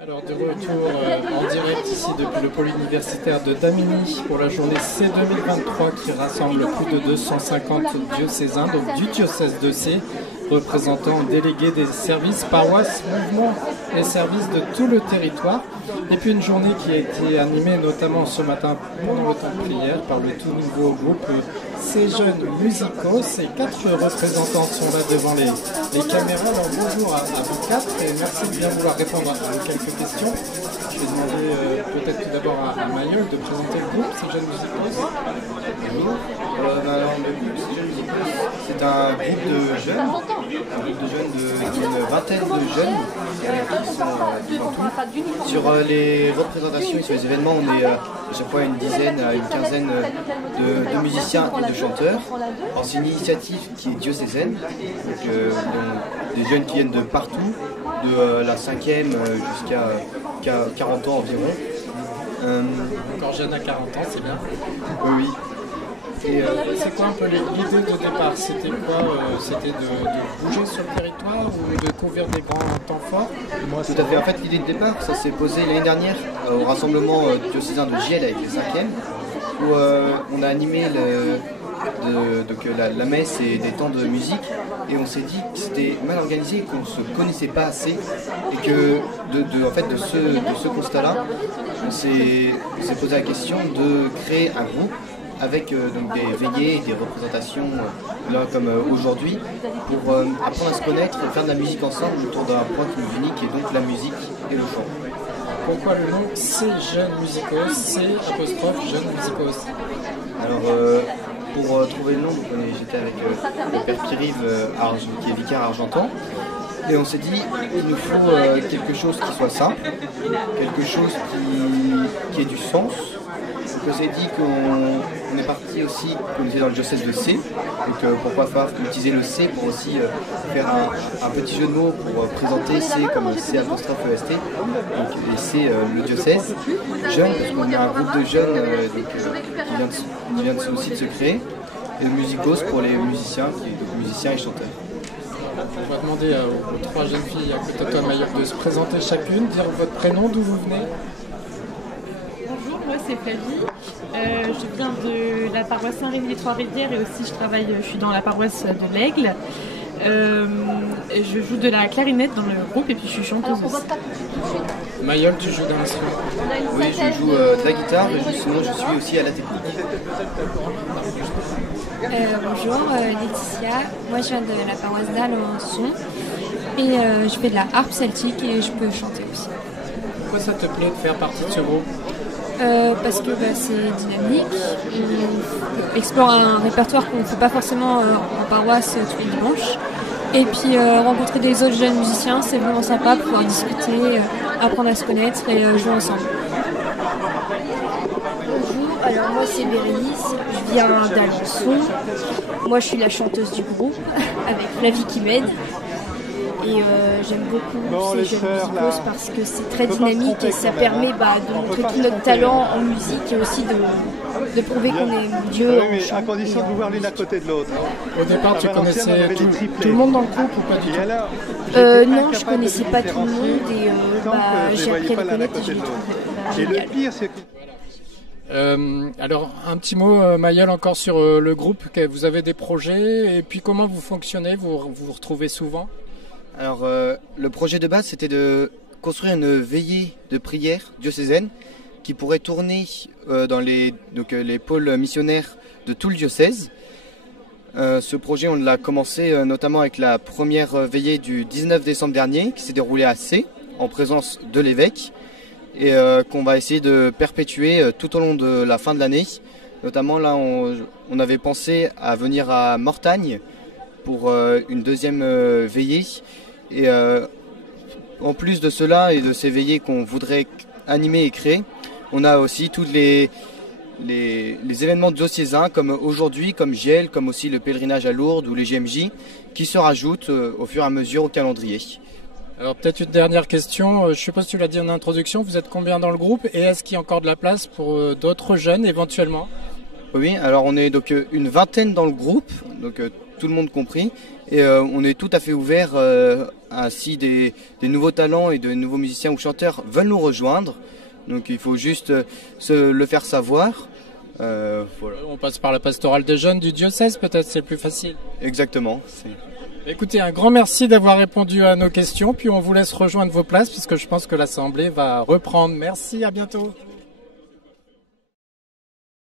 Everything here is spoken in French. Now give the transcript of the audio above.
Alors de retour en direct ici depuis le pôle universitaire de Damigny pour la journée C 2023 qui rassemble plus de 250 diocésains, donc du diocèse de C, représentant délégués des services, paroisses, mouvements et services de tout le territoire. Et puis une journée qui a été animée notamment ce matin pendant le temps de prière par le tout nouveau groupe Ces Jeunes Musicaux. Ces 4 représentants sont là devant les caméras. Alors bonjour à vous 4 et merci de bien vouloir répondre à quelques questions. Je vais demander peut-être tout d'abord à Mayol de présenter le groupe Ces Jeunes Musicaux. Bonjour. Alors, le groupe Ces Jeunes Musicaux, c'est un groupe de jeunes, d'une vingtaine de jeunes qui sont tout. Sur les représentations et sur les événements, on est à chaque fois une dizaine à une quinzaine de musiciens et de chanteurs. C'est une initiative qui est diocésaine, donc, des jeunes qui viennent de partout, de la 5e jusqu'à 40 ans environ. Encore jeune à 40 ans, c'est bien. Oui. Et c'est quoi un peu l'idée de départ? C'était quoi? C'était de bouger sur le territoire ou de couvrir des grands temps forts? Tout à fait. En fait, l'idée de départ, ça s'est posé l'année dernière au rassemblement diocésain de Giel avec les 5e, où on a animé la messe et des temps de musique, et on s'est dit que c'était mal organisé, qu'on ne se connaissait pas assez, et que de ce constat-là, on s'est posé la question de créer un groupe avec donc des veillées et des représentations là, comme aujourd'hui, pour apprendre à se connaître et faire de la musique ensemble autour d'un point qui nous unit, qui est donc la musique et le chant. Pourquoi le nom Ces Jeunes Musicaux, C'' Jeunes Musicaux? Alors, pour trouver le nom, j'étais avec le père Pierre-Yves, qui est vicaire à Argentan, et on s'est dit il nous faut quelque chose qui soit simple, quelque chose qui ait du sens. On s'est dit qu'on est parti aussi, qu'on était dans le diocèse de C, donc pourquoi pas utiliser le C pour aussi faire un petit jeu de mots pour présenter C comme C''EST, et C le diocèse, jeune, parce qu'on a un groupe de jeunes qui vient aussi de se créer, et musicos pour les musiciens et chanteurs. On va demander aux 3 jeunes filles, à côté de toi Mayol, de se présenter chacune, dire votre prénom, d'où vous venez. Bonjour, moi c'est Flavie, je viens de la paroisse Saint-Rémy des Trois-Rivières et aussi je suis dans la paroisse de l'Aigle. Je joue de la clarinette dans le groupe et puis je suis chanteuse aussi. Mayol, tu joues d'un instrument? Oui, je joue de la guitare, mais sinon je suis aussi à la technique. Bonjour, Laetitia, moi je viens de la paroisse d'Alençon et je fais de la harpe celtique et je peux chanter aussi. Pourquoi ça te plaît de faire partie de ce groupe? Parce que c'est dynamique, on explore un répertoire qu'on ne fait pas forcément en paroisse tous les dimanches. Et puis rencontrer des autres jeunes musiciens, c'est vraiment sympa pour pouvoir discuter, apprendre à se connaître et jouer ensemble. Bonjour, alors moi c'est Bérénice, je viens d'Alençon. Moi je suis la chanteuse du groupe avec Flavie qui m'aide. Et j'aime beaucoup ces jeunes musicaux parce que c'est très dynamique et ça permet de montrer tout notre talent en musique et aussi de prouver qu'on est Dieu. Oui, mais à condition de vous voir l'une à côté de l'autre. Au départ, tu connaissais tout le monde dans le groupe ou pas du tout? Non, je connaissais pas tout le monde et j'ai appris à le connaître et je l'ai trouvé génial. Et le pire, c'est que... alors, un petit mot, Mayol, encore sur le groupe. Vous avez des projets et puis comment vous fonctionnez? Vous vous retrouvez souvent? Alors, le projet de base, c'était de construire une veillée de prière diocésaine qui pourrait tourner dans les pôles missionnaires de tout le diocèse. Ce projet, on l'a commencé notamment avec la première veillée du 19 décembre dernier, qui s'est déroulée à C, en présence de l'évêque, et qu'on va essayer de perpétuer tout au long de la fin de l'année. Notamment, là, on avait pensé à venir à Mortagne pour une deuxième veillée. Et en plus de cela et de ces veillées qu'on voudrait animer et créer, on a aussi tous les événements diocésains comme aujourd'hui, comme Giel, comme aussi le pèlerinage à Lourdes ou les GMJ qui se rajoutent au fur et à mesure au calendrier. Alors peut-être une dernière question, je ne sais pas si tu l'as dit en introduction, vous êtes combien dans le groupe et est-ce qu'il y a encore de la place pour d'autres jeunes éventuellement? Oui, alors on est donc une vingtaine dans le groupe, donc tout le monde compris, Et on est tout à fait ouvert si des nouveaux talents et de nouveaux musiciens ou chanteurs veulent nous rejoindre. Donc il faut juste le faire savoir. Voilà. On passe par la pastorale des jeunes du diocèse, peut-être, c'est plus facile. Exactement. Écoutez, un grand merci d'avoir répondu à nos questions, puis on vous laisse rejoindre vos places, puisque je pense que l'Assemblée va reprendre. Merci, à bientôt.